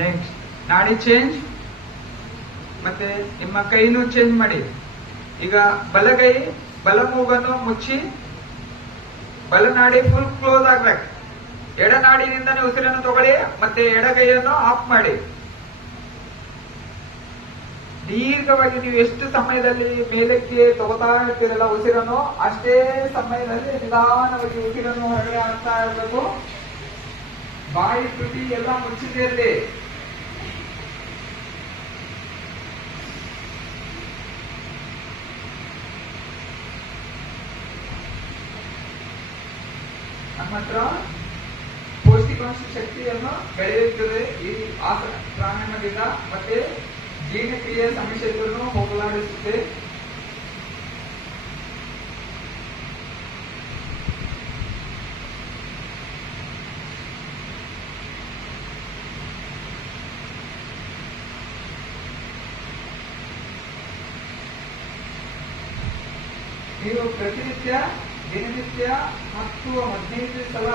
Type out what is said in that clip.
Next ನಾಡಿ change. ಮತ್ತೆ ನಿಮ್ಮ ಕೈನೂ ಚೇಂಜ್ ಮಾಡಿ. ಈಗ ಬಲಗೈ ಬಲ ಮೂಗನ್ನು ಮುಚ್ಚಿ ಬಲನಾಡಿ ಫುಲ್ ಕ್ಲೋಸ್ ಆಗ್ಬೇಕು. ಎಡನಾಡಿನಿಂದನೇ ಉಸಿರನ್ನು ತಗೊಳ್ಳಿ ಮತ್ತೆ ಎಡಗೈಯನ್ನು ಆಫ್ ಮಾಡಿ. ದೀರ್ಘವಾಗಿ ನೀವು ಎಷ್ಟು ಸಮಯದಲ್ಲಿ ಮೇಲಕ್ಕೆ ತಗೋತಾ ಇರ್ತೀರಲ್ಲ ಉಸಿರನ್ನು, ಅಷ್ಟೇ ಸಮಯದಲ್ಲಿ ನಿಧಾನವಾಗಿ ಉಸಿರನ್ನು ಹೊರಗಡೆ ಹಾಕ್ತಾ ಇರಬೇಕು. ಬಾಯಿ ತುಟಿ ಎಲ್ಲ ಮುಚ್ಚಿದಿರಲಿ. ನಮ್ಮ ಹತ್ರ ಪೌಷ್ಟಿಕಾಂಶ ಶಕ್ತಿಯನ್ನು ಬೆಳೆಯುತ್ತದೆ ಈ ಆಸನ ಪ್ರಾಣಾಯಾಮದಿಂದ. ಮತ್ತೆ ಜೀರ್ಣಕ್ರಿಯೆ ಸಮಸ್ಯೆಗಳನ್ನು ಹೋಗಲಾಡಿಸುತ್ತೆ. ನೀವು ಪ್ರತಿನಿತ್ಯ ದಿನನಿತ್ಯ 10-15 ಸಲ